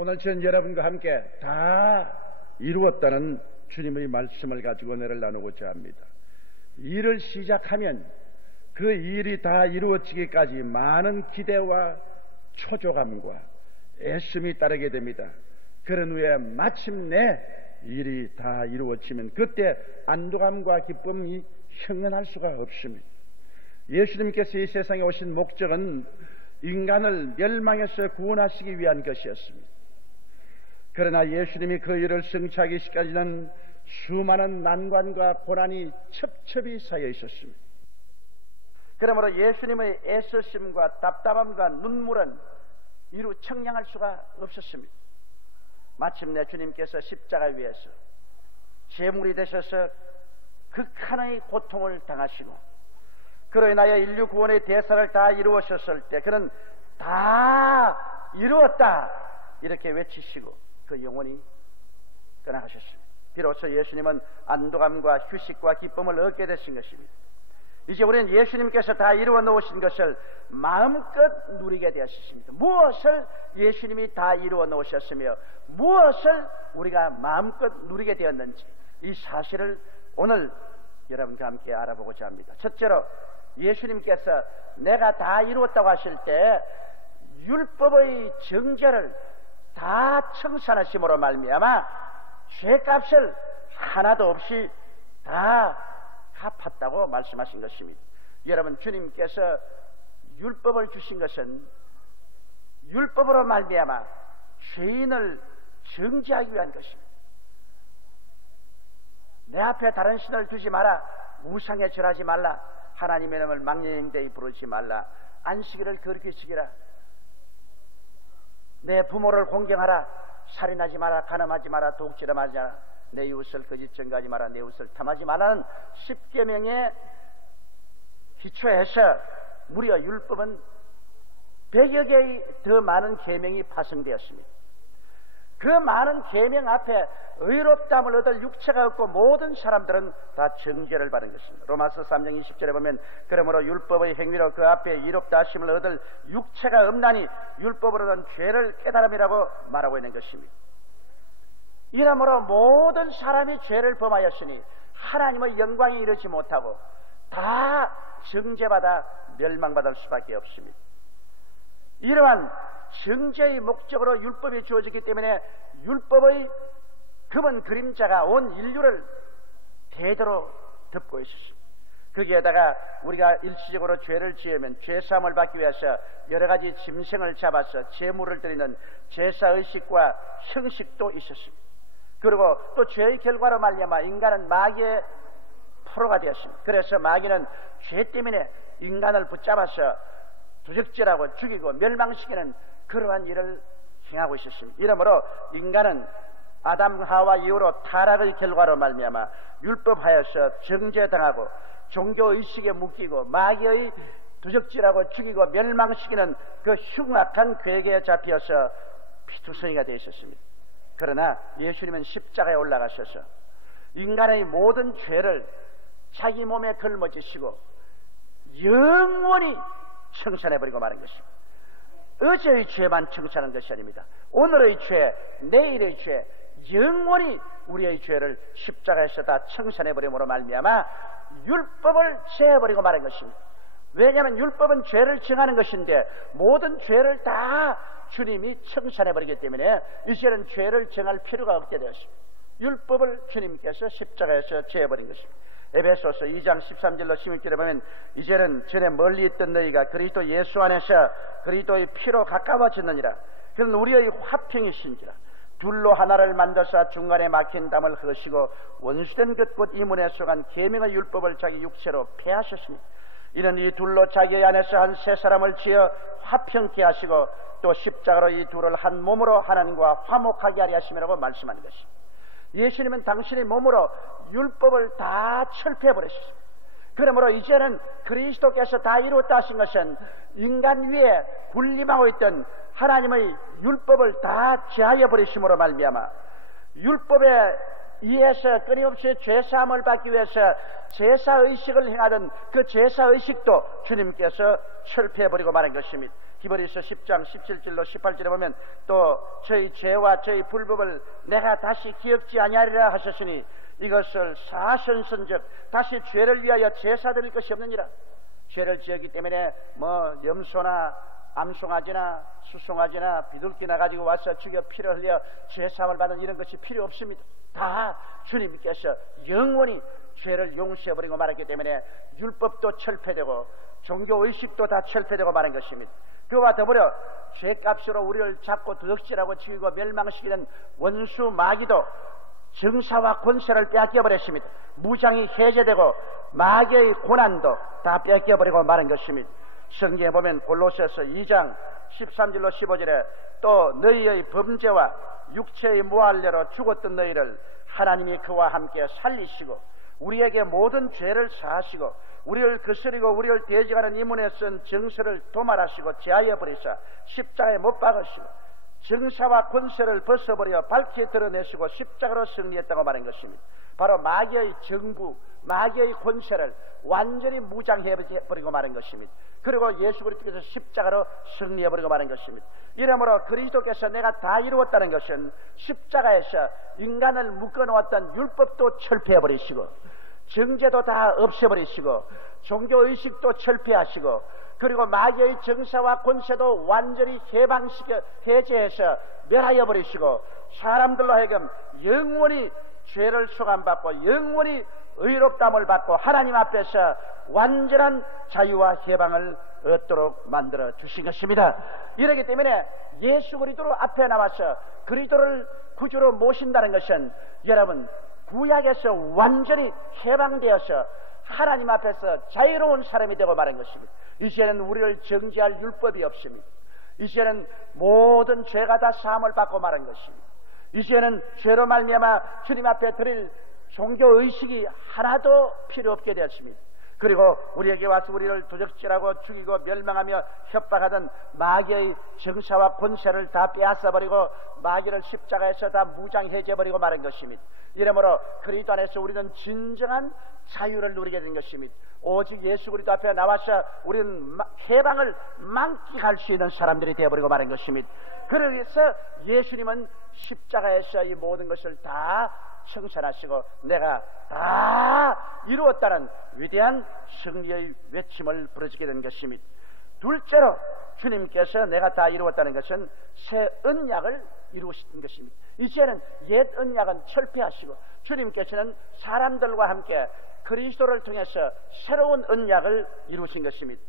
오늘 전 여러분과 함께 다 이루었다는 주님의 말씀을 가지고 은혜를 나누고자 합니다. 일을 시작하면 그 일이 다 이루어지기까지 많은 기대와 초조감과 애씀이 따르게 됩니다. 그런 후에 마침내 일이 다 이루어지면 그때 안도감과 기쁨이 형언할 수가 없습니다. 예수님께서 이 세상에 오신 목적은 인간을 멸망에서 구원하시기 위한 것이었습니다. 그러나 예수님이 그 일을 성취하기 전까지는 수많은 난관과 고난이 첩첩이 쌓여 있었습니다. 그러므로 예수님의 애쓰심과 답답함과 눈물은 이루 청량할 수가 없었습니다. 마침내 주님께서 십자가 위에서 제물이 되셔서 극한의 고통을 당하시고 그로 인하여 인류 구원의 대사를 다 이루으셨을 때 그는 다 이루었다 이렇게 외치시고 그 영혼이 떠나가셨습니다. 비로소 예수님은 안도감과 휴식과 기쁨을 얻게 되신 것입니다. 이제 우리는 예수님께서 다 이루어 놓으신 것을 마음껏 누리게 되었습니다. 무엇을 예수님이 다 이루어 놓으셨으며 무엇을 우리가 마음껏 누리게 되었는지 이 사실을 오늘 여러분과 함께 알아보고자 합니다. 첫째로 예수님께서 내가 다 이루었다고 하실 때 율법의 정죄를 다 청산하심으로 말미암아 죄값을 하나도 없이 다 갚았다고 말씀하신 것입니다. 여러분, 주님께서 율법을 주신 것은 율법으로 말미암아 죄인을 정죄하기 위한 것입니다. 내 앞에 다른 신을 두지 마라, 우상에 절하지 말라, 하나님의 이름을 망령되이 부르지 말라, 안식일을 거룩히 지키라, 내 부모를 공경하라, 살인하지 마라, 간음하지 마라, 독질하지 마라, 내 이웃을 거짓 증거하지 마라, 내 이웃을 탐하지 마라는 10계명에 기초해서 무려 율법은 100여 개의 더 많은 계명이 파생되었습니다. 그 많은 계명 앞에 의롭다함을 얻을 육체가 없고 모든 사람들은 다 정죄를 받은 것입니다. 로마서 3장 20절에 보면 그러므로 율법의 행위로 그 앞에 이롭다 하심을 얻을 육체가 없나니 율법으로는 죄를 깨달음이라고 말하고 있는 것입니다. 이러므로 모든 사람이 죄를 범하였으니 하나님의 영광에 이르지 못하고 다 정죄받아 멸망받을 수밖에 없습니다. 이러한 정죄의 목적으로 율법이 주어지기 때문에 율법의 검은 그림자가 온 인류를 대대로 덮고 있었습니다. 거기에다가 우리가 일시적으로 죄를 지으면 죄사함을 받기 위해서 여러 가지 짐승을 잡아서 제물을 드리는 제사의식과 형식도 있었습니다. 그리고 또 죄의 결과로 말미암아 인간은 마귀의 포로가 되었습니다. 그래서 마귀는 죄 때문에 인간을 붙잡아서 도적질하고 죽이고 멸망시키는 그러한 일을 행하고 있었습니다. 이러므로 인간은 아담 하와 이후로 타락의 결과로 말미암아 율법하여서 정죄당하고 종교의식에 묶이고 마귀의 도적질하고 죽이고 멸망시키는 그 흉악한 괴계에 잡혀서 피투성이가 되어 있었습니다. 그러나 예수님은 십자가에 올라가셔서 인간의 모든 죄를 자기 몸에 걸머지시고 영원히 청산해버리고 마는 것입니다. 어제의 죄만 청산한 것이 아닙니다. 오늘의 죄, 내일의 죄, 영원히 우리의 죄를 십자가에서 다 청산해버림으로 말미암아 율법을 제해버리고 마는 것입니다. 왜냐하면 율법은 죄를 정하는 것인데 모든 죄를 다 주님이 청산해버리기 때문에 이제는 죄를 정할 필요가 없게 되었습니다. 율법을 주님께서 십자가에서 제해버린 것입니다. 에베소서 2장 13절로 16절에 보면 이제는 전에 멀리 있던 너희가 그리스도 예수 안에서 그리스도의 피로 가까워졌느니라. 그는 우리의 화평이신지라. 둘로 하나를 만들사 중간에 막힌 담을 허시고 원수된 것 곧 이 문에 속한 계명의 율법을 자기 육체로 폐하셨습니다. 이는 이 둘로 자기 안에서 한 세 사람을 지어 화평케 하시고 또 십자가로 이 둘을 한 몸으로 하나님과 화목하게 하려 하심이라고 말씀하는 것입니다. 예수님은 당신의 몸으로 율법을 다 철폐해버렸습니다. 그러므로 이제는 그리스도께서 다 이루었다 하신 것은 인간 위에 군림하고 있던 하나님의 율법을 다 제하여 버리심으로 말미암아 율법에 의해서 끊임없이 죄사함을 받기 위해서 제사의식을 행하던 그 제사의식도 주님께서 철폐해버리고 마는 것입니다. 히브리서 10장 17절로 18절에 보면 또 저희 죄와 저희 불법을 내가 다시 기억지 아니하리라 하셨으니 이것을 사천선즉 다시 죄를 위하여 제사 드릴 것이 없느니라. 죄를 지었기 때문에 뭐 염소나 암송아지나 수송아지나 비둘기나 가지고 와서 죽여 피를 흘려 죄사함을 받는 이런 것이 필요 없습니다. 다 주님께서 영원히 죄를 용서해버리고 말았기 때문에 율법도 철폐되고 종교의식도 다 철폐되고 말한 것입니다. 그와 더불어 죄값으로 우리를 잡고 도둑질하고 죽이고 멸망시키는 원수 마귀도 정사와 권세를 빼앗겨버렸습니다. 무장이 해제되고 마귀의 고난도 다 뺏겨버리고 말한 것입니다. 성경에 보면 골로새서 2장 13절로 15절에 또 너희의 범죄와 육체의 모할례로 죽었던 너희를 하나님이 그와 함께 살리시고 우리에게 모든 죄를 사하시고 우리를 거스리고 우리를 대적하는 이문에 쓴 정서를 도말하시고 제하여 버리사 십자가에 못 박으시고 정사와 권세를 벗어버려 밝히 드러내시고 십자가로 승리했다고 말한 것입니다. 바로 마귀의 정부, 마귀의 권세를 완전히 무장해버리고 말한 것입니다. 그리고 예수 그리스도께서 십자가로 승리해버리고 말한 것입니다. 이러므로 그리스도께서 내가 다 이루었다는 것은 십자가에서 인간을 묶어놓았던 율법도 철폐해버리시고 정죄도 다 없애버리시고 종교의식도 철폐하시고 그리고 마귀의 정사와 권세도 완전히 해제해서 멸하여 버리시고 사람들로 하여금 영원히 죄를 수감받고 영원히 의롭다함을 받고 하나님 앞에서 완전한 자유와 해방을 얻도록 만들어 주신 것입니다. 이러기 때문에 예수 그리스도 앞에 나와서 그리스도를 구주로 모신다는 것은 여러분 구약에서 완전히 해방되어서 하나님 앞에서 자유로운 사람이 되고 말한 것입니다. 이제는 우리를 정죄할 율법이 없습니다. 이제는 모든 죄가 다 사함을 받고 말한 것입니다. 이제는 죄로 말미암아 주님 앞에 드릴 종교의식이 하나도 필요 없게 되었습니다. 그리고 우리에게 와서 우리를 도적질하고 죽이고 멸망하며 협박하던 마귀의 정사와 권세를 다 빼앗아버리고 마귀를 십자가에서 다 무장해제버리고 말한 것입니다. 이러므로 그리스도 안에서 우리는 진정한 자유를 누리게 된 것입니다. 오직 예수 그리스도 앞에 나와서 우리는 해방을 만끽할 수 있는 사람들이 되어버리고 말한 것입니다. 그래서 예수님은 십자가에서 이 모든 것을 다 청산하시고 내가 다 이루었다는 위대한 승리의 외침을 부르짖게 된 것입니다. 둘째로 주님께서 내가 다 이루었다는 것은 새 언약을 이루신 것입니다. 이제는 옛 언약은 철폐하시고 주님께서는 사람들과 함께 그리스도를 통해서 새로운 언약을 이루신 것입니다.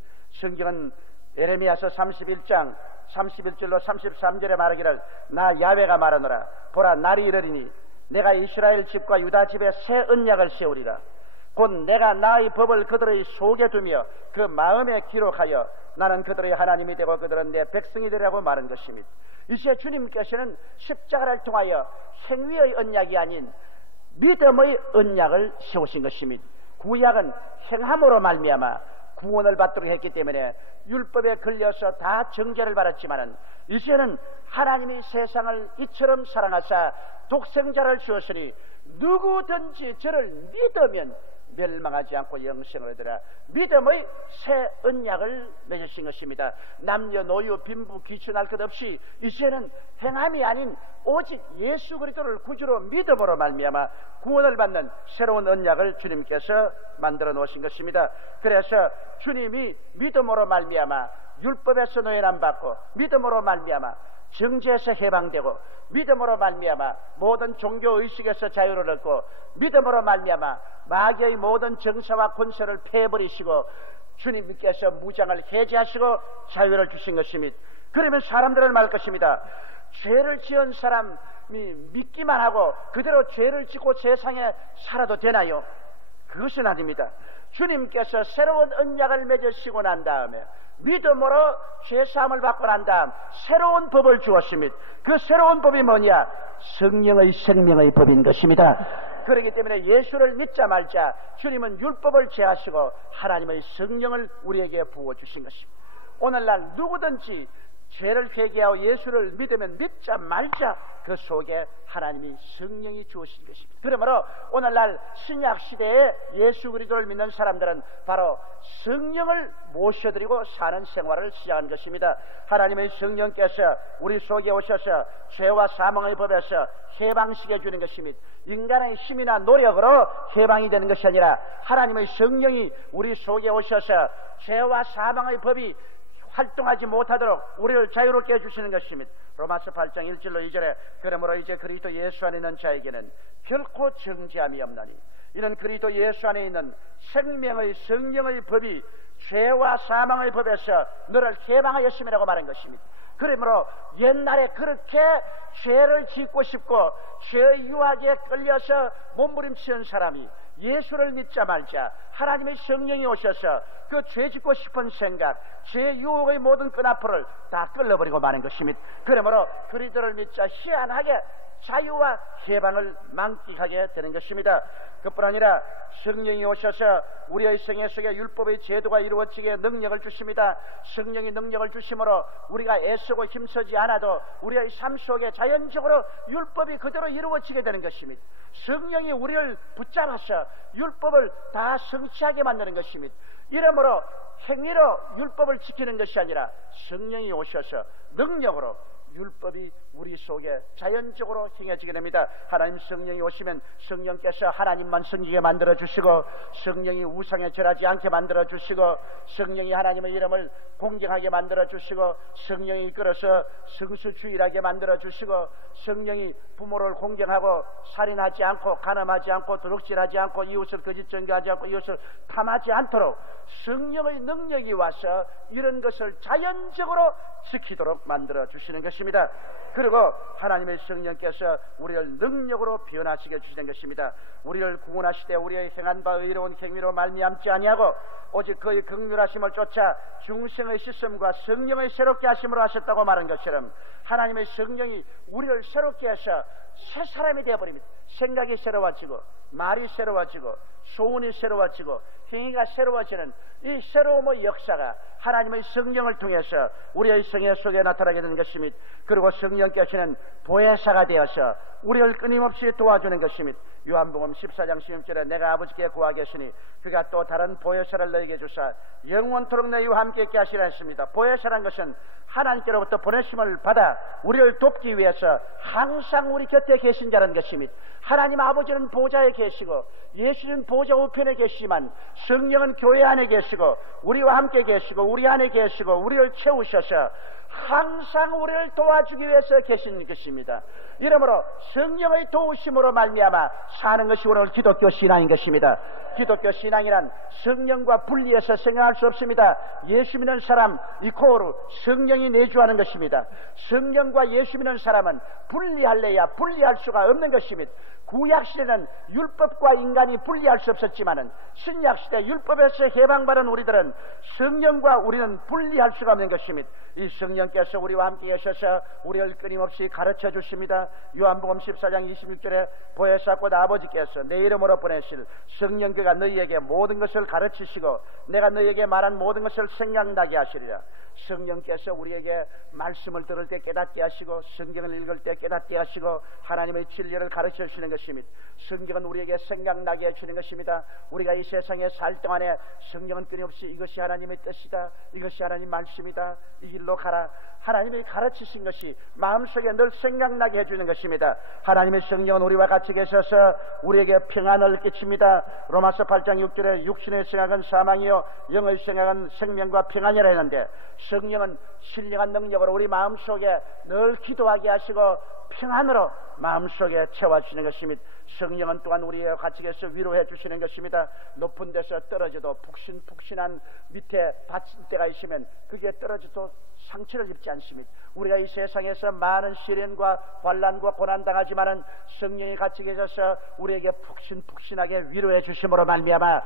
성경은 예레미야서 31장 31절로 33절에 말하기를 나 야훼가 말하노라 보라 날이 이르리니 내가 이스라엘 집과 유다 집에 새 언약을 세우리라. 곧 내가 나의 법을 그들의 속에 두며 그 마음에 기록하여 나는 그들의 하나님이 되고 그들은 내 백성이 되리라고 말한 것입니다. 이제 주님께서는 십자가를 통하여 행위의 언약이 아닌 믿음의 언약을 세우신 것입니다. 구약은 행함으로 말미암아 구원을 받도록 했기 때문에 율법에 걸려서 다 정죄를 받았지만은 이제는 하나님이 세상을 이처럼 사랑하사 독생자를 주었으니 누구든지 저를 믿으면 멸망하지 않고 영생을 얻으라. 믿음의 새 언약을 맺으신 것입니다. 남녀 노유 빈부 귀천할 것 없이 이제는 행함이 아닌 오직 예수 그리스도를 구주로 믿음으로 말미암아 구원을 받는 새로운 언약을 주님께서 만들어 놓으신 것입니다. 그래서 주님이 믿음으로 말미암아 율법에서 노예남 받고 믿음으로 말미암아 정죄에서 해방되고 믿음으로 말미암아 모든 종교의식에서 자유를 얻고 믿음으로 말미암아 마귀의 모든 정사와 권세를 패버리시고 주님께서 무장을 해제하시고 자유를 주신 것입니다. 그러면 사람들은 말 것입니다. 죄를 지은 사람이 믿기만 하고 그대로 죄를 짓고 세상에 살아도 되나요? 그것은 아닙니다. 주님께서 새로운 언약을 맺으시고 난 다음에 믿음으로 죄사함을 받고 난 다음 새로운 법을 주었습니다. 그 새로운 법이 뭐냐? 성령의 생명의 법인 것입니다. 그렇기 때문에 예수를 믿자 말자 주님은 율법을 제하시고 하나님의 성령을 우리에게 부어주신 것입니다. 오늘날 누구든지 죄를 회개하고 예수를 믿으면 믿자 말자 그 속에 하나님이 성령이 주어진 것입니다. 그러므로 오늘날 신약시대에 예수 그리스도를 믿는 사람들은 바로 성령을 모셔드리고 사는 생활을 시작한 것입니다. 하나님의 성령께서 우리 속에 오셔서 죄와 사망의 법에서 해방시켜 주는 것입니다. 인간의 힘이나 노력으로 해방이 되는 것이 아니라 하나님의 성령이 우리 속에 오셔서 죄와 사망의 법이 활동하지 못하도록 우리를 자유롭게 해주시는 것입니다. 로마서 8장 1절로 2절에 그러므로 이제 그리스도 예수 안에 있는 자에게는 결코 정죄함이 없나니 이는 그리스도 예수 안에 있는 생명의 성령의 법이 죄와 사망의 법에서 너를 해방하였음이라고 말한 것입니다. 그러므로 옛날에 그렇게 죄를 짓고 싶고 죄의 유혹에 끌려서 몸부림치는 사람이 예수를 믿자 말자 하나님의 성령이 오셔서 그 죄 짓고 싶은 생각, 죄 유혹의 모든 끈앞을 다 끌어버리고 마는 것입니다. 그러므로 그리스도를 믿자 희한하게 자유와 해방을 만끽하게 되는 것입니다. 그뿐 아니라 성령이 오셔서 우리의 생애 속에 율법의 제도가 이루어지게 능력을 주십니다. 성령이 능력을 주심으로 우리가 애쓰고 힘쓰지 않아도 우리의 삶 속에 자연적으로 율법이 그대로 이루어지게 되는 것입니다. 성령이 우리를 붙잡아서 율법을 다 성취하게 만드는 것입니다. 이러므로 행위로 율법을 지키는 것이 아니라 성령이 오셔서 능력으로 율법이 우리 속에 자연적으로 행해지게 됩니다. 하나님 성령이 오시면 성령께서 하나님만 섬기게 만들어 주시고 성령이 우상에 절하지 않게 만들어 주시고 성령이 하나님의 이름을 공경하게 만들어 주시고 성령이 이끌어서 성수주일하게 만들어 주시고 성령이 부모를 공경하고 살인하지 않고 간음하지 않고 도둑질하지 않고 이웃을 거짓 증거하지 않고 이웃을 탐하지 않도록 성령의 능력이 와서 이런 것을 자연적으로 지키도록 만들어 주시는 것입니다. 그리고 하나님의 성령께서 우리를 능력으로 변화시켜 주시는 것입니다. 우리를 구원하시되 우리의 행한 바 의로운 행위로 말미암지 아니하고 오직 그의 긍휼하심을 쫓아 중생의 씻음과 성령의 새롭게 하심으로 하셨다고 말한 것처럼 하나님의 성령이 우리를 새롭게 해서 새 사람이 되어버립니다. 생각이 새로워지고 말이 새로워지고 소원이 새로워지고 행위가 새로워지는 이 새로움의 역사가 하나님의 성령을 통해서 우리의 생애 속에 나타나게 되는 것입니다. 그리고 성령께서는 보혜사가 되어서 우리를 끊임없이 도와주는 것입니다. 요한복음 14장 16절에 내가 아버지께 구하겠으니 그가 또 다른 보혜사를 너에게 주사 영원토록 너희와 함께 있게 하시라 했습니다. 보혜사란 것은 하나님께로부터 보내심을 받아 우리를 돕기 위해서 항상 우리 곁에 계신 자라는 것입니다. 하나님 아버지는 보좌에 계시고 예수는 보좌 우편에 계시지만 성령은 교회 안에 계시고 우리와 함께 계시고 우리 안에 계시고 우리를 채우셔서 항상 우리를 도와주기 위해서 계신 것입니다. 이러므로 성령의 도우심으로 말미암아 사는 것이 오늘 기독교 신앙인 것입니다. 기독교 신앙이란 성령과 분리해서 생각할 수 없습니다. 예수 믿는 사람 이코르 성령이 내주하는 것입니다. 성령과 예수 믿는 사람은 분리할래야 분리할 수가 없는 것입니다. 구약시대는 율법과 인간이 분리할 수 없었지만은 신약시대 율법에서 해방받은 우리들은 성령과 우리는 분리할 수가 없는 것입니다. 이 성령께서 우리와 함께 계셔서 우리를 끊임없이 가르쳐 주십니다. 요한복음 14장 26절에 보혜사 곧 아버지께서 내 이름으로 보내실 성령께가 너희에게 모든 것을 가르치시고 내가 너희에게 말한 모든 것을 생각나게 하시리라. 성령께서 우리에게 말씀을 들을 때 깨닫게 하시고 성경을 읽을 때 깨닫게 하시고 하나님의 진리를 가르쳐 주시는 것입니다. 성경은 우리에게 생각나게 해주는 것입니다. 우리가 이 세상에 살 동안에 성경은 끊임없이 이것이 하나님의 뜻이다, 이것이 하나님 말씀이다, 이 길로 가라, 하나님이 가르치신 것이 마음속에 늘 생각나게 해주는 것입니다. 하나님의 성령은 우리와 같이 계셔서 우리에게 평안을 끼칩니다. 로마서 8장 6절에 육신의 생각은 사망이요 영의 생각은 생명과 평안이라 했는데 성령은 신령한 능력으로 우리 마음속에 늘 기도하게 하시고 평안으로 마음속에 채워주시는 것입니다. 성령은 또한 우리와 같이 계셔 위로해 주시는 것입니다. 높은 데서 떨어져도 푹신푹신한 밑에 받칠 때가 있으면 그게 떨어져도 상처를 입지 않습니다. 우리가 이 세상에서 많은 시련과 환난과 고난 당하지만은 성령이 같이 계셔서 우리에게 푹신푹신하게 위로해 주심으로 말미암아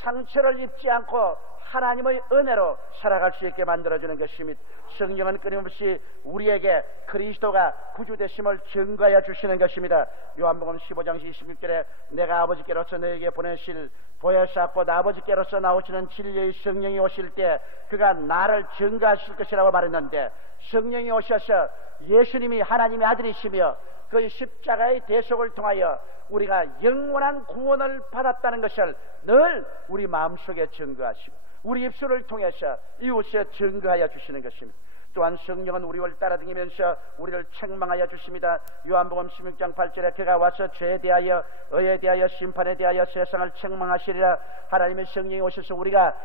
상처를 입지 않고 하나님의 은혜로 살아갈 수 있게 만들어주는 것입니다. 성령은 끊임없이 우리에게 그리스도가 구주되심을 증거하여 주시는 것입니다. 요한복음 15장 26절에 내가 아버지께로서 너에게 보내실 보혜사 곧 아버지께로서 나오시는 진리의 성령이 오실 때 그가 나를 증거하실 것이라고 말했는데, 성령이 오셔서 예수님이 하나님의 아들이시며 그의 십자가의 대속을 통하여 우리가 영원한 구원을 받았다는 것을 늘 우리 마음속에 증거하시고 우리 입술을 통해서 이웃에 증거하여 주시는 것입니다. 또한 성령은 우리를 따라다니면서 우리를 책망하여 주십니다. 요한복음 16장 8절에 그가 와서 죄에 대하여 의에 대하여 심판에 대하여 세상을 책망하시리라. 하나님의 성령이 오셔서 우리가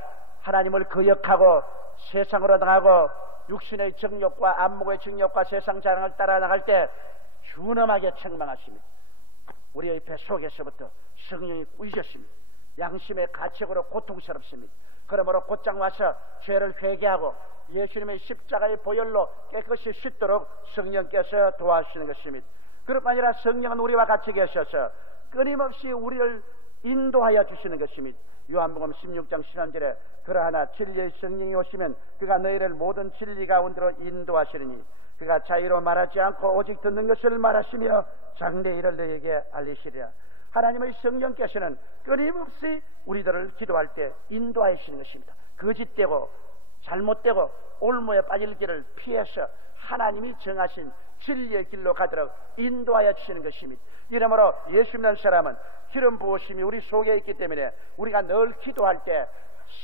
하나님을 거역하고 세상으로 나가고 육신의 정욕과 안목의 정욕과 세상 자랑을 따라 나갈 때 준엄하게 책망하십니다. 우리의 배 속에서부터 성령이 꾸짖으십니다. 양심의 가책으로 고통스럽습니다. 그러므로 곧장 와서 죄를 회개하고 예수님의 십자가의 보혈로 깨끗이 씻도록 성령께서 도와주시는 것입니다. 그뿐 아니라 성령은 우리와 같이 계셔서 끊임없이 우리를 인도하여 주시는 것입니다. 요한복음 16장 13절에 그러하나 진리의 성령이 오시면 그가 너희를 모든 진리 가운데로 인도하시리니 그가 자의로 말하지 않고 오직 듣는 것을 말하시며 장래 일을 너희에게 알리시리라. 하나님의 성령께서는 끊임없이 우리들을 기도할 때 인도하시는 것입니다. 거짓되고 잘못되고 올무에 빠질 길을 피해서 하나님이 정하신 진리의 길로 가도록 인도하여 주시는 것입니다. 이러므로 예수 믿는 사람은 기름 부으심이 우리 속에 있기 때문에 우리가 늘 기도할 때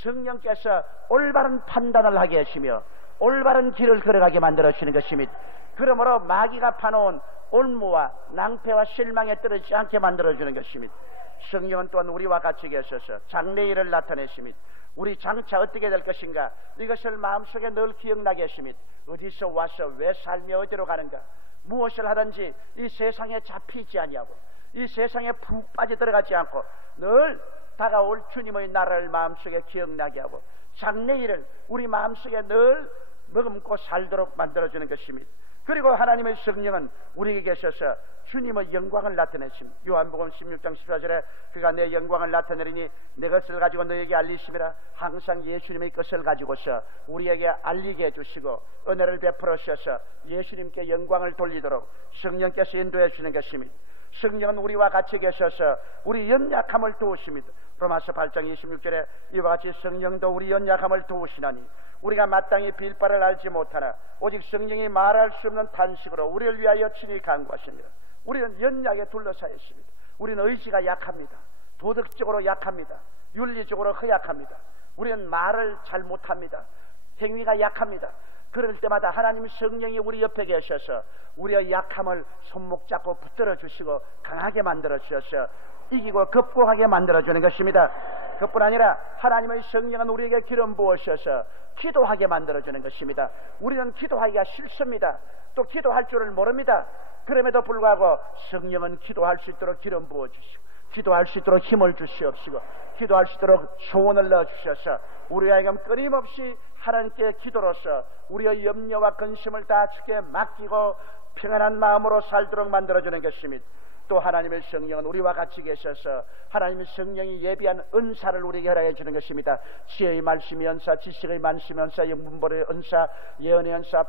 성령께서 올바른 판단을 하게 하시며 올바른 길을 걸어가게 만들어 주시는 것입니다. 그러므로 마귀가 파놓은 올무와 낭패와 실망에 떨어지지 않게 만들어주는 것입니다. 성령은 또한 우리와 같이 계셔서 장래일을 나타내십니다. 우리 장차 어떻게 될 것인가 이것을 마음속에 늘 기억나게 하십니다. 어디서 와서 왜 살며 어디로 가는가, 무엇을 하든지 이 세상에 잡히지 아니하고 이 세상에 푹 빠져 들어가지 않고 늘 다가올 주님의 나라를 마음속에 기억나게 하고 장래일을 우리 마음속에 늘 머금고 살도록 만들어주는 것입니다. 그리고 하나님의 성령은 우리에게 계셔서 주님의 영광을 나타내십니다. 요한복음 16장 14절에 그가 내 영광을 나타내리니 내 것을 가지고 너에게 알리심이라. 항상 예수님의 것을 가지고서 우리에게 알리게 해주시고 은혜를 베풀어 주셔서 예수님께 영광을 돌리도록 성령께서 인도해 주시는 것입니다. 성령은 우리와 같이 계셔서 우리 연약함을 도우십니다. 로마서 8장 26절에 이와 같이 성령도 우리 연약함을 도우시나니 우리가 마땅히 빌 바를 알지 못하나 오직 성령이 말할 수 없는 탄식으로 우리를 위하여 친히 간구하십니다. 우리는 연약에 둘러싸여 있습니다. 우리는 의지가 약합니다. 도덕적으로 약합니다. 윤리적으로 허약합니다. 우리는 말을 잘 못합니다. 행위가 약합니다. 그럴 때마다 하나님 성령이 우리 옆에 계셔서 우리의 약함을 손목 잡고 붙들어 주시고 강하게 만들어 주셔서 이기고 극복하게 만들어주는 것입니다. 그뿐 아니라 하나님의 성령은 우리에게 기름 부으셔서 기도하게 만들어주는 것입니다. 우리는 기도하기가 싫습니다. 또 기도할 줄을 모릅니다. 그럼에도 불구하고 성령은 기도할 수 있도록 기름 부어주시고 기도할 수 있도록 힘을 주시옵시고 기도할 수 있도록 소원을 넣어주셔서 우리에게 끊임없이 하나님께 기도로서 우리의 염려와 근심을 다 주께 맡기고 평안한 마음으로 살도록 만들어주는 것입니다. 또 하나님의 성령은 우리와 같이 계셔서 하나님의 성령이 예비한 은사를 우리에게 허락해 주는 것입니다. 지혜의 말씀의 은사, 지식의 말씀의 은사, 영문벌의 은사, 예언의 은사,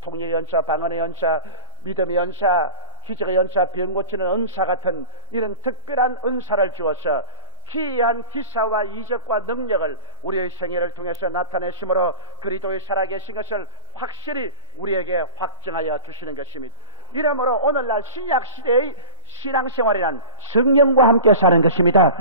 통일의 은사, 방언의 은사, 믿음의 은사, 기적의 은사, 병 고치는 은사 같은 이런 특별한 은사를 주어서 기이한 기사와 이적과 능력을 우리의 생애를 통해서 나타내심으로 그리스도의 살아계신 것을 확실히 우리에게 확증하여 주시는 것입니다. 이러므로 오늘날 신약시대의 신앙생활이란 성령과 함께 사는 것입니다.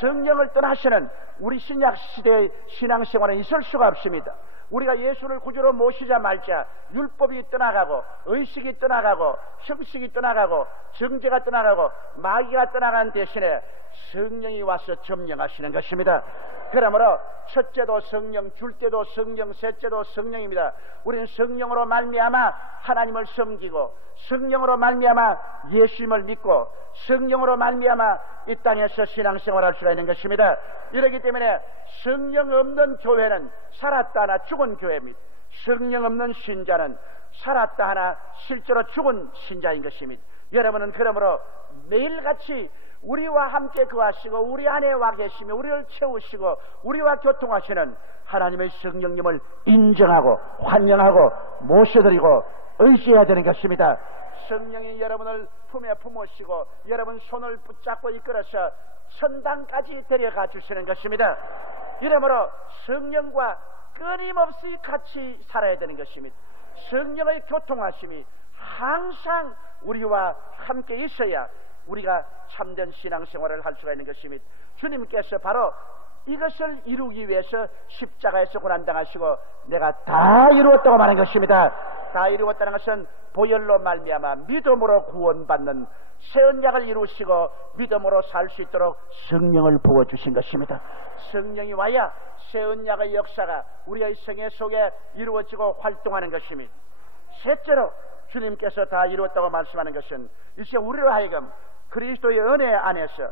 성령을 떠나서는 우리 신약시대의 신앙생활은 있을 수가 없습니다. 우리가 예수를 구주로 모시자 말자 율법이 떠나가고 의식이 떠나가고 형식이 떠나가고 정죄가 떠나가고 마귀가 떠나간 대신에 성령이 와서 점령하시는 것입니다. 그러므로 첫째도 성령, 둘째도 성령, 셋째도 성령입니다. 우리는 성령으로 말미암아 하나님을 섬기고 성령으로 말미암아 예수님을 믿고 성령으로 말미암아 이 땅에서 신앙생활할 수가 있는 것입니다. 이렇기 때문에 성령 없는 교회는 살았다 하나 죽은 교회입니다. 성령 없는 신자는 살았다 하나 실제로 죽은 신자인 것입니다. 여러분은 그러므로 매일같이 우리와 함께 거하시고 우리 안에 와 계시며 우리를 채우시고 우리와 교통하시는 하나님의 성령님을 인정하고 환영하고 모셔드리고 의지해야 되는 것입니다. 성령이 여러분을 품에 품으시고 여러분 손을 붙잡고 이끌어서 천당까지 데려가 주시는 것입니다. 이러므로 성령과 끊임없이 같이 살아야 되는 것입니다. 성령의 교통하심이 항상 우리와 함께 있어야 우리가 참된 신앙생활을 할 수가 있는 것입니다. 주님께서 바로 이것을 이루기 위해서 십자가에서 고난당하시고 내가 다 이루었다고 말한 것입니다. 다 이루었다는 것은 보혈로 말미암아 믿음으로 구원받는 새 언약을 이루시고 믿음으로 살 수 있도록 성령을 부어주신 것입니다. 성령이 와야 새 언약의 역사가 우리의 생애 속에 이루어지고 활동하는 것입니다. 셋째로 주님께서 다 이루었다고 말씀하는 것은 이제 우리로 하여금 그리스도의 은혜 안에서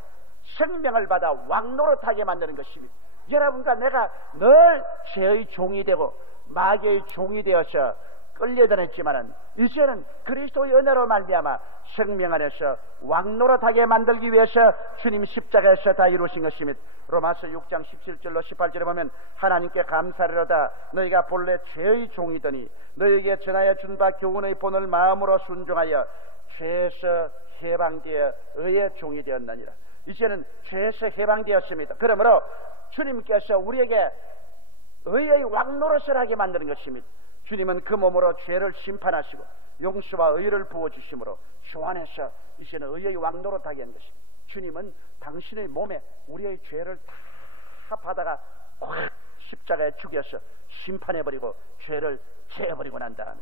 생명을 받아 왕노릇하게 만드는 것입니다. 여러분과 내가 늘 죄의 종이 되고 마귀의 종이 되어서 끌려다녔지만은 이제는 그리스도의 은혜로 말미암아 생명 안에서 왕노릇하게 만들기 위해서 주님 십자가에서 다 이루신 것입니다. 로마서 6장 17절로 18절에 보면 하나님께 감사하리로다 너희가 본래 죄의 종이더니 너희에게 전하여 준 바 교훈의 본을 마음으로 순종하여 죄에서 해방되어 의의 종이 되었느니라. 이제는 죄에서 해방되었습니다. 그러므로 주님께서 우리에게 의의 왕노릇을 하게 만드는 것입니다. 주님은 그 몸으로 죄를 심판하시고 용서와 의를 부어주심으로 주 안에서 이제는 의의 왕노릇하게 한 것입니다. 주님은 당신의 몸에 우리의 죄를 다 받아가 꽉 십자가에 죽여서 심판해버리고 죄를 제어버리고 난 다음에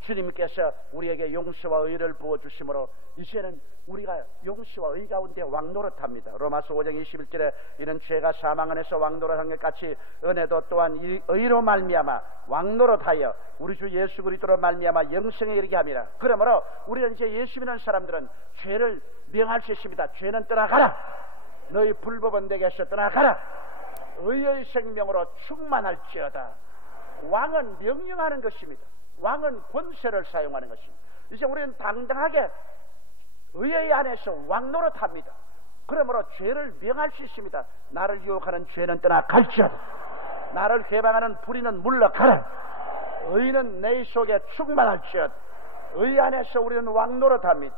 주님께서 우리에게 용서와 의를 부어주심으로 이제는 우리가 용서와 의 가운데 왕노릇합니다. 로마서 5장 21절에 이는 죄가 사망 안에서 왕노릇한 것 같이 은혜도 또한 의로 말미암아 왕노릇하여 우리 주 예수 그리스도로 말미암아 영생에 이르게 함이라. 그러므로 우리는 이제 예수 믿는 사람들은 죄를 명할 수 있습니다. 죄는 떠나가라. 너희 불법은 내게서 떠나가라. 의의 생명으로 충만할지어다. 왕은 명령하는 것입니다. 왕은 권세를 사용하는 것입니다. 이제 우리는 당당하게 의의 안에서 왕노릇합니다. 그러므로 죄를 명할 수 있습니다. 나를 유혹하는 죄는 떠나갈지어다. 나를 해방하는 불의는 물러가라. 의는 내 속에 충만할지어다. 의 안에서 우리는 왕노릇합니다.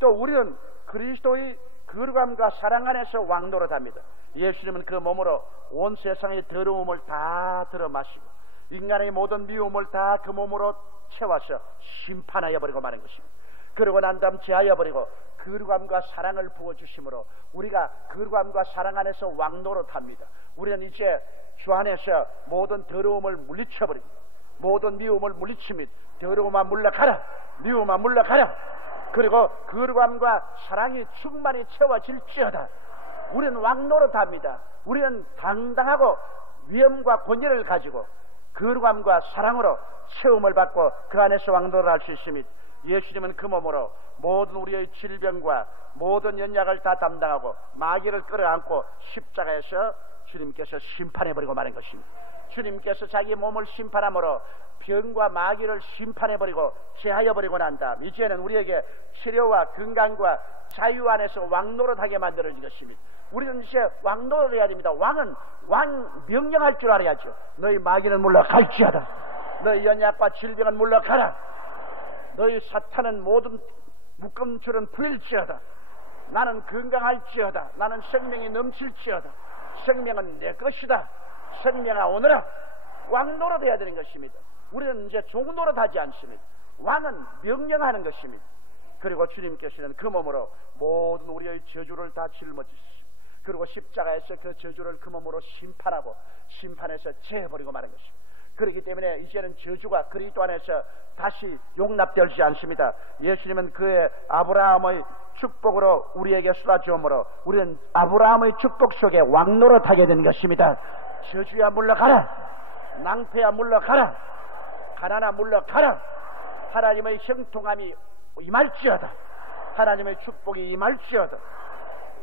또 우리는 그리스도의 거룩함과 사랑 안에서 왕노릇합니다. 예수님은 그 몸으로 온 세상의 더러움을 다 들어마시고 인간의 모든 미움을 다 그 몸으로 채워서 심판하여 버리고 마는 것입니다. 그러고 난 다음 제하여 버리고 거룩함과 사랑을 부어주심으로 우리가 거룩함과 사랑 안에서 왕노릇합니다. 우리는 이제 주 안에서 모든 더러움을 물리쳐버립니다. 모든 미움을 물리칩니다. 더러움아 물러가라. 미움아 물러가라. 그리고 거룩함과 사랑이 충만히 채워질지어다. 우리는 왕노릇합니다. 우리는 당당하고 위엄과 권위를 가지고 거룩함과 사랑으로 체험을 받고 그 안에서 왕노릇을 할 수 있습니다. 예수님은 그 몸으로 모든 우리의 질병과 모든 연약을 다 담당하고 마귀를 끌어안고 십자가에서 주님께서 심판해버리고 마는 것입니다. 주님께서 자기 몸을 심판함으로 병과 마귀를 심판해버리고 제하여버리고 난 다음 이제는 우리에게 치료와 건강과 자유 안에서 왕노릇하게 만들어진 것입니다. 우리는 이제 왕노릇을 해야 됩니다. 왕은 왕 명령할 줄 알아야죠. 너희 마귀는 물러갈지어다. 너희 연약과 질병은 물러가라. 너희 사탄은 모든 묶음줄은 풀릴지어다. 나는 건강할지어다. 나는 생명이 넘칠지어다. 생명은 내 것이다. 생명아 오너라. 왕노릇 해야 되는 것입니다. 우리는 이제 종노릇하지 않습니다. 왕은 명령하는 것입니다. 그리고 주님께서는 그 몸으로 모든 우리의 저주를 다 짊어지시고 그리고 십자가에서 그 저주를 그 몸으로 심판하고 심판해서 제해버리고 마는 것입니다. 그렇기 때문에 이제는 저주가 그리스도 안에서 다시 용납되지 않습니다. 예수님은 그의 아브라함의 축복으로 우리에게 쏟아주므로 우리는 아브라함의 축복 속에 왕노릇하게 되는 것입니다. 저주야 물러가라. 낭패야 물러가라. 가난아 물러가라. 하나님의 형통함이 임할지어다. 하나님의 축복이 임할지어다.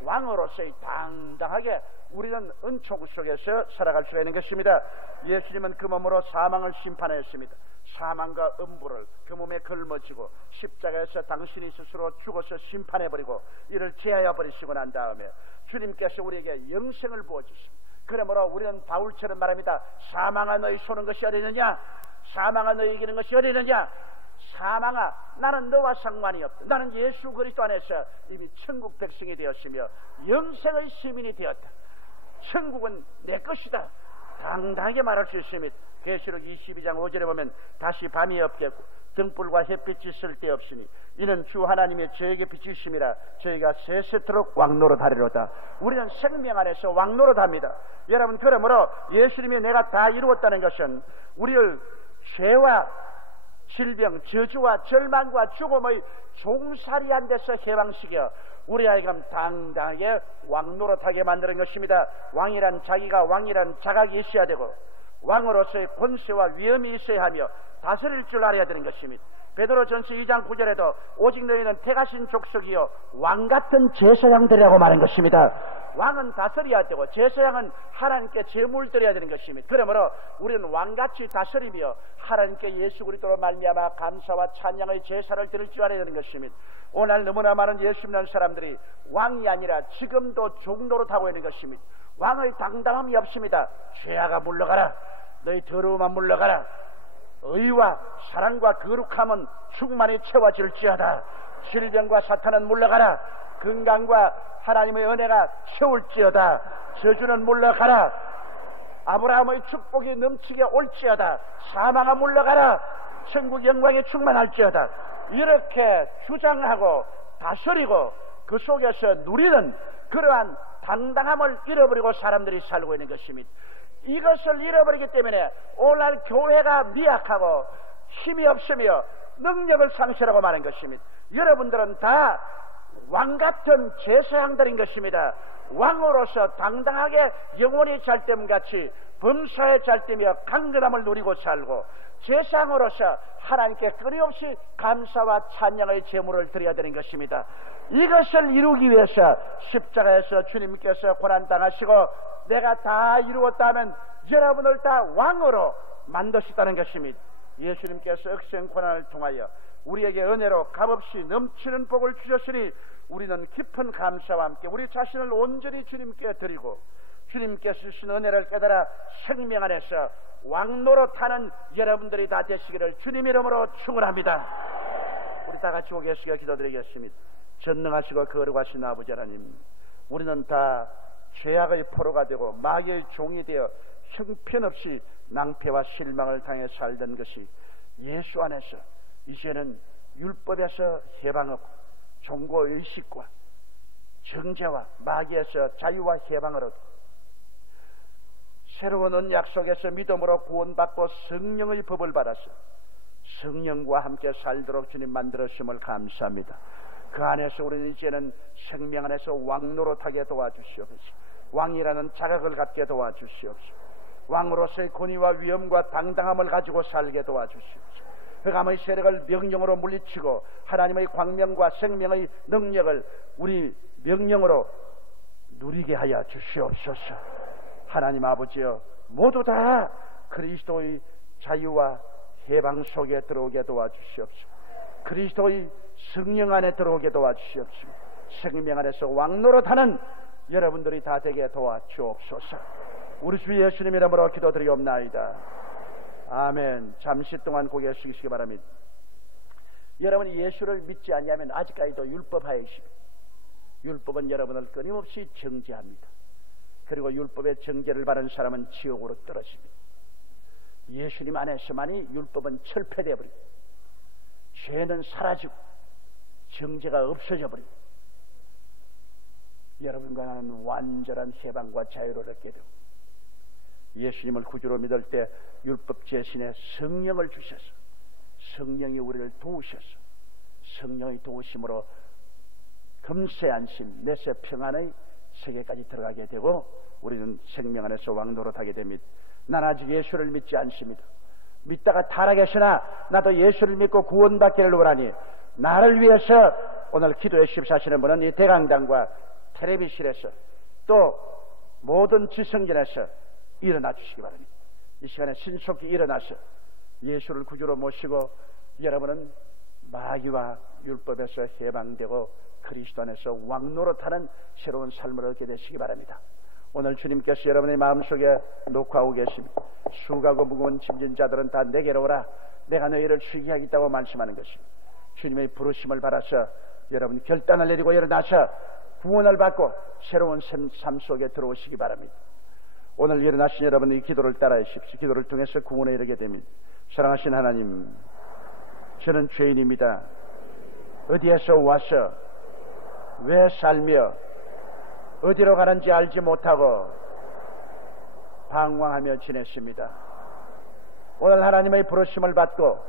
왕으로서의 당당하게 우리는 은총 속에서 살아갈 수가 있는 것입니다. 예수님은 그 몸으로 사망을 심판하였습니다. 사망과 음부를 그 몸에 걸머지고 십자가에서 당신이 스스로 죽어서 심판해버리고 이를 제하여 버리시고 난 다음에 주님께서 우리에게 영생을 부어주십니다. 그러므로 우리는 바울처럼 말합니다. 사망아 너희 쏘는 것이 어디느냐? 사망아 너희 이기는 것이 어디느냐? 사망아 나는 너와 상관이 없다. 나는 예수 그리스도 안에서 이미 천국 백성이 되었으며 영생의 시민이 되었다. 천국은 내 것이다. 당당하게 말할 수 있습니다. 계시록 22장 5절에 보면 다시 밤이 없겠고 등불과 햇빛이 쓸데없으니 이는 주 하나님의 저에게 비치심이라 저희가 세세토록 왕노릇하리로다. 우리는 생명 안에서 왕노릇합니다. 여러분, 그러므로 예수님이 내가 다 이루었다는 것은 우리를 죄와 질병, 저주와 절망과 죽음의 종살이한 데서 해방시켜 우리 아이가 당당하게 왕노릇하게 만드는 것입니다. 왕이란 자기가 왕이란 자각이 있어야 되고 왕으로서의 권세와 위엄이 있어야 하며 다스릴 줄 알아야 되는 것입니다. 베드로전서 2장 9절에도 오직 너희는 택하신 족속이요 왕같은 제사장들이라고 말한 것입니다. 왕은 다스려야 되고 제사장은 하나님께 제물 드려야 되는 것입니다. 그러므로 우리는 왕같이 다스리며 하나님께 예수 그리스도로 말미암아 감사와 찬양의 제사를 드릴 줄 알아야 되는 것입니다. 오늘 너무나 많은 예수 믿는 사람들이 왕이 아니라 지금도 종노릇하고 있는 것입니다. 왕의 당당함이 없습니다. 죄아가 물러가라. 너희 더러움만 물러가라. 의와 사랑과 거룩함은 충만히 채워질지어다. 질병과 사탄은 물러가라. 건강과 하나님의 은혜가 채울지어다. 저주는 물러가라. 아브라함의 축복이 넘치게 올지어다. 사망아 물러가라. 천국 영광이 충만할지어다. 이렇게 주장하고 다스리고 그 속에서 누리는 그러한 당당함을 잃어버리고 사람들이 살고 있는 것입니다. 이것을 잃어버리기 때문에 오늘날 교회가 미약하고 힘이 없으며 능력을 상실하고 마는 것입니다. 여러분들은 다 왕같은 제사장들인 것입니다. 왕으로서 당당하게 영원히 잘됨같이 범사에 잘되며 강건함을 누리고 살고 제사장으로서 하나님께 끊임없이 감사와 찬양의 제물을 드려야 되는 것입니다. 이것을 이루기 위해서 십자가에서 주님께서 고난당하시고 내가 다 이루었다 하면 여러분을 다 왕으로 만드셨다는 것입니다. 예수님께서 억센 고난을 통하여 우리에게 은혜로 값없이 넘치는 복을 주셨으니 우리는 깊은 감사와 함께 우리 자신을 온전히 주님께 드리고 주님께서 주신 은혜를 깨달아 생명 안에서 왕노릇하는 여러분들이 다 되시기를 주님 이름으로 축원합니다. 우리 다 같이 오게 해서 기도드리겠습니다. 전능하시고 거룩하신 아버지 하나님, 우리는 다 죄악의 포로가 되고 마귀의 종이 되어 형편없이 낭패와 실망을 당해 살던 것이 예수 안에서 이제는 율법에서 해방하고 종고 의식과 정죄와 마귀에서 자유와 해방을 얻고 새로운 언약 속에서 믿음으로 구원받고 성령의 법을 받아서 성령과 함께 살도록 주님 만들었음을 감사합니다. 그 안에서 우리는 이제는 생명 안에서 왕노릇하게 도와주시옵소서. 왕이라는 자각을 갖게 도와주시옵소서. 왕으로서의 권위와 위엄과 당당함을 가지고 살게 도와주시옵소서. 흑암의 세력을 명령으로 물리치고 하나님의 광명과 생명의 능력을 우리 명령으로 누리게 하여 주시옵소서. 하나님 아버지여, 모두 다 그리스도의 자유와 해방 속에 들어오게 도와주시옵소서. 그리스도의 성령 안에 들어오게 도와주시옵소서. 생명 안에서 왕노릇하는 여러분들이 다 되게 도와주옵소서. 우리 주 예수님 이름으로 기도드리옵나이다. 아멘. 잠시 동안 고개 숙이시기 바랍니다. 여러분이 예수를 믿지 않냐면 아직까지도 율법하에 있습니다. 율법은 여러분을 끊임없이 정죄합니다. 그리고 율법의 정죄를 받은 사람은 지옥으로 떨어집니다. 예수님 안에서만이 율법은 철폐되어 버립니다. 죄는 사라지고 정죄가 없어져 버립니다. 여러분과 나는 완전한 해방과 자유를 얻게 되고 예수님을 구주로 믿을 때 율법 대신에 성령을 주셔서 성령이 우리를 도우셔서 성령의 도우심으로 금세 안심 내세 평안의 세계까지 들어가게 되고 우리는 생명 안에서 왕노릇하게 됩니다. 난 아직 예수를 믿지 않습니다. 믿다가 타락했으나 나도 예수를 믿고 구원받기를 원하니 나를 위해서 오늘 기도해 주십시오 하시는 분은 이 대강당과 텔레비실에서 또 모든 지성전에서 일어나 주시기 바랍니다. 이 시간에 신속히 일어나서 예수를 구주로 모시고 여러분은 마귀와 율법에서 해방되고 그리스도 안에서 왕노릇하는 새로운 삶을 얻게 되시기 바랍니다. 오늘 주님께서 여러분의 마음속에 녹화하고 계십니다. 수고하고 무거운 짐진 자들은 다 내게로 오라. 내가 너희를 쉬게 하겠다고 말씀하는 것입니다. 주님의 부르심을 받아서 여러분 결단을 내리고 일어나서 구원을 받고 새로운 삶 속에 들어오시기 바랍니다. 오늘 일어나신 여러분이 기도를 따라하십시오. 기도를 통해서 구원에 이르게 됩니다. 사랑하신 하나님, 저는 죄인입니다. 어디에서 와서 왜 살며 어디로 가는지 알지 못하고 방황하며 지냈습니다. 오늘 하나님의 부르심을 받고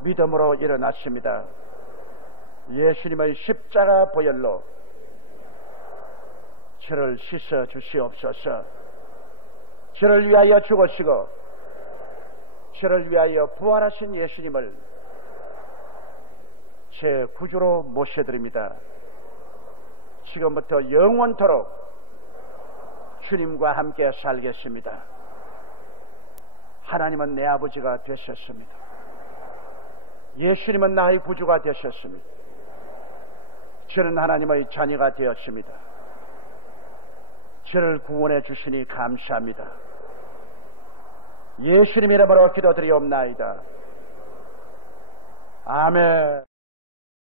믿음으로 일어났습니다. 예수님의 십자가 보혈로 저를 씻어 주시옵소서. 저를 위하여 죽으시고 저를 위하여 부활하신 예수님을 제 구주로 모셔드립니다. 지금부터 영원토록 주님과 함께 살겠습니다. 하나님은 내 아버지가 되셨습니다. 예수님은 나의 구주가 되셨습니다. 저는 하나님의 자녀가 되었습니다. 저를 구원해 주시니 감사합니다. 예수님 이름으로 기도드리옵나이다. 아멘.